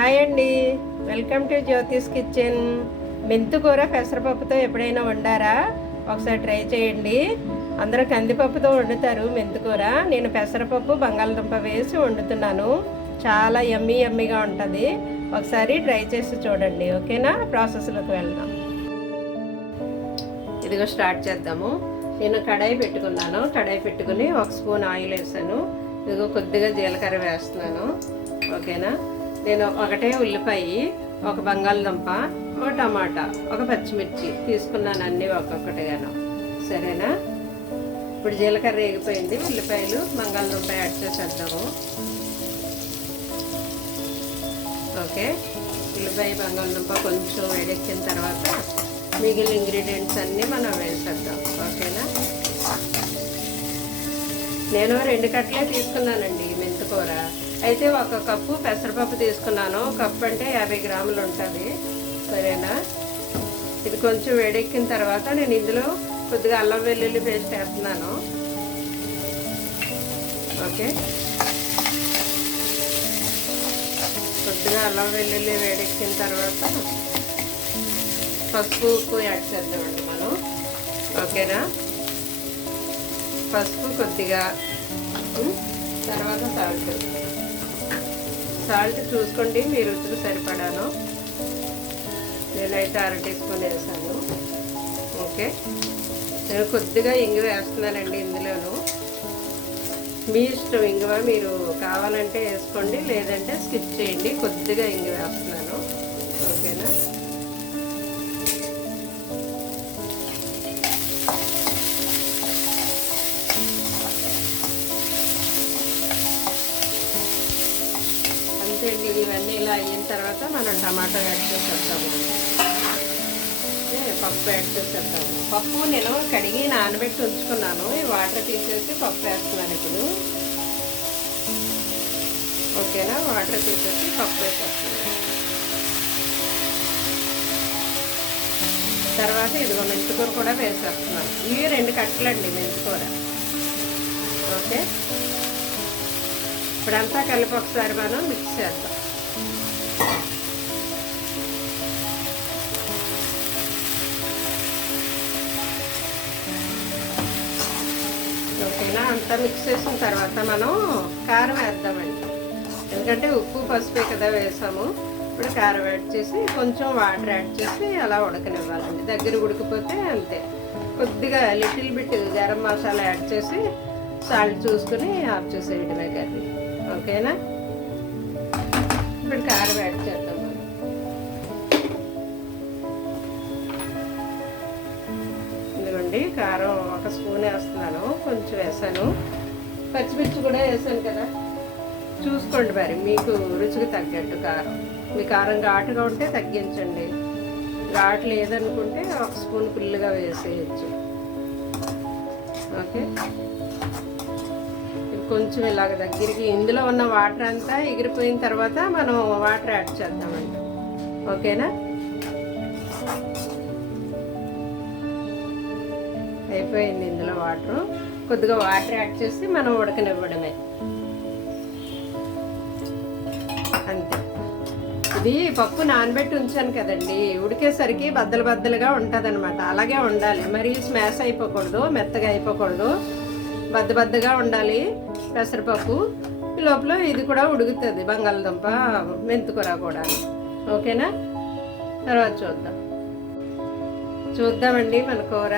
Hi అండి, welcome to జ్యోతిస్ kitchen. మెంతుకూర పెసరపప్పుతో ఎప్పుడైనా వండారా? ఒకసారి ట్రై చేయండి. అందరూ కందిపప్పుతో వండుతారు మెంతుకూర. నేను పెసరపప్పు బంగాళదుంప వేసి వండుతున్నాను. చాలా యమ్మీగా ఉంటుంది. ఒకసారి ట్రై చేసి చూడండి. ఓకేనా? ప్రాసెస్లోకి వెళ్దాం. ఇదిగో స్టార్ట్ చేద్దాము. నేను కడాయి పెట్టుకున్నాను. కడాయి పెట్టుకుని 1 స్పూన్ ఆయిల్ వేసాను. ఇదిగో కొద్దిగా జీలకర్ర వేస్తున్నాను. ఓకేనా? నేను ఒకటే ఉల్లిపాయ, ఒక బంగాళదుంప, ఒక టమాటా, ఒక పచ్చిమిర్చి తీసుకున్నాను. అన్నీ ఒక్కొక్కటిగాను. సరేనా? ఇప్పుడు జీలకర్ర వేగిపోయింది. ఉల్లిపాయలు బంగాళదుంప యాడ్ చేసేద్దాము. ఓకే, ఉల్లిపాయ బంగాళదుంప కొంచెం వేడెక్కిన తర్వాత మిగిలిన ఇంగ్రీడియంట్స్ అన్నీ మనం వేసేద్దాం. ఓకేనా? నేను 2 కట్టలే తీసుకున్నానండి మెంతికూర. అయితే 1 కప్పు పెసరపప్పు తీసుకున్నాను. కప్పు అంటే 50 గ్రాములు ఉంటుంది. సరేనా? ఇది కొంచెం వేడెక్కిన తర్వాత నేను ఇందులో కొద్దిగా అల్లం వెల్లుల్లి పేస్ట్ వేస్తున్నాను. ఓకే, కొద్దిగా అల్లం వెల్లుల్లి వేడెక్కిన తర్వాత పసుపు ఉప్పు యాడ్ చేద్దామండి మనం. ఓకేనా? పసుపు కొద్దిగా, తర్వాత సాల్ట్ చూసుకోండి మీ రుచికి సరిపడాను. నేనైతే 1/2 టీ స్పూన్ వేసాను. ఓకే, నేను కొద్దిగా ఇంగువ వేస్తున్నానండి ఇందులోను. మీ ఇష్టం, ఇంగువ మీరు కావాలంటే వేసుకోండి, లేదంటే స్కిప్ చేయండి. కొద్దిగా ఇంగువ వేస్తున్నాను. ఓకేనా? ఇవన్నీ ఇలా అయిన తర్వాత మనం టమాటా యాడ్ చేసేద్దాము. పప్పు యాడ్ చేసేద్దాము. పప్పు నేను కడిగి నానబెట్టి ఉంచుకున్నాను. ఈ వాటర్ తీసేసి పప్పు వేస్తున్నాను ఇప్పుడు. ఓకేనా? వాటర్ తీసేసి పప్పు వేసేస్తున్నాను. తర్వాత ఇదిగో మెంతికూర కూడా వేసేస్తున్నాను. ఇవి 2 కట్టలండి మెంతికూర. ఓకే, ఇప్పుడంతా కలిపి ఒకసారి మనం మిక్స్ చేద్దాం. ఓకేనా? అంతా మిక్స్ చేసిన తర్వాత మనం కారం వేద్దామండి. ఎందుకంటే ఉప్పు పసుపే కదా వేసాము. ఇప్పుడు కారం యాడ్ చేసి కొంచెం వాటర్ యాడ్ చేసి అలా ఉడకనివ్వాలండి. దగ్గర ఉడికిపోతే అంతే. కొద్దిగా little bit garam masala add చేసి సాల్ట్ చూసుకుని ఆఫ్ చేసేయడమే కర్రీ. ఓకేనా? ఇప్పుడు కారం యాడ్ చేద్దాం మనం. ఇదిగోండి కారం 1 స్పూన్ వేస్తున్నాను. కొంచెం వేసాను. పచ్చిమిర్చి కూడా వేసాను కదా, చూసుకోండి మరి మీకు రుచికి తగ్గట్టు కారం. మీ కారం ఘాటుగా ఉంటే తగ్గించండి, ఘాటు లేదనుకుంటే 1 స్పూన్ ఫుల్గా వేసేయచ్చు. ఓకే, కొంచెం ఇలాగ దగ్గరికి ఇందులో ఉన్న వాటర్ అంతా ఎగిరిపోయిన తర్వాత మనం వాటర్ యాడ్ చేద్దామండి. ఓకేనా? అయిపోయింది ఇందులో వాటర్. కొద్దిగా వాటర్ యాడ్ చేసి మనం ఉడకనివ్వడమే. అంతే. ఇది పప్పు నానబెట్టి ఉంచాను కదండి, ఉడికేసరికి బద్దలుగా ఉంటుంది అనమాట. అలాగే ఉండాలి, మరి స్మాష్ అయిపోకూడదు, మెత్తగా అయిపోకూడదు, బద్దగా ఉండాలి పెసరపప్పు. ఈ లోపల ఇది కూడా ఉడుకుతుంది, బంగాళదుంప మెంతికూర కూడా. ఓకేనా? తర్వాత చూద్దామండి మన కూర.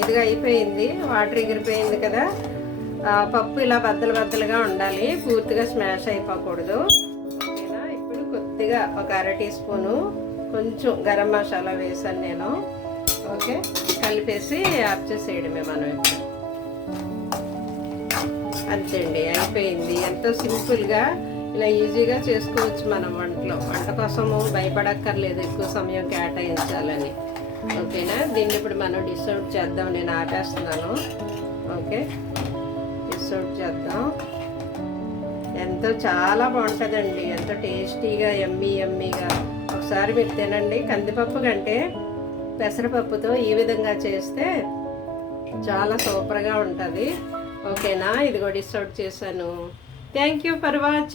ఇదిగా అయిపోయింది, వాటర్ ఎగిరిపోయింది కదా. పప్పు ఇలా బద్దలుగా ఉండాలి, పూర్తిగా స్మాష్ అయిపోకూడదు. ఓకేనా? ఇప్పుడు కొద్దిగా 1 1/2 టీ స్పూను కొంచెం గరం మసాలా వేసాను నేను. ఓకే, కలిపేసి ఆఫ్ చేసేయడమే మనం ఇప్పుడు. అంతే అండి, అయిపోయింది. ఎంతో సింపుల్గా ఇలా ఈజీగా చేసుకోవచ్చు మనం వంట కోసము భయపడక్కర్లేదు ఎక్కువ సమయం కేటాయించాలని. ఓకేనా? దీన్ని ఇప్పుడు మనం డిష్ అవుట్ చేద్దాం. నేను ఆపేస్తున్నాను. ఓకే, డిష్ అవుట్ చేద్దాం. ఎంతో చాలా బాగుంటుందండి, ఎంతో టేస్టీగా యమ్మీగా. ఒకసారి మీరు తినండి. కందిపప్పు కంటే పెసరపప్పుతో ఈ విధంగా చేస్తే చాలా సూపర్గా ఉంటుంది. ఓకేనా? ఇదిగో డిష్ అవుట్ చేశాను. Thank you for watching.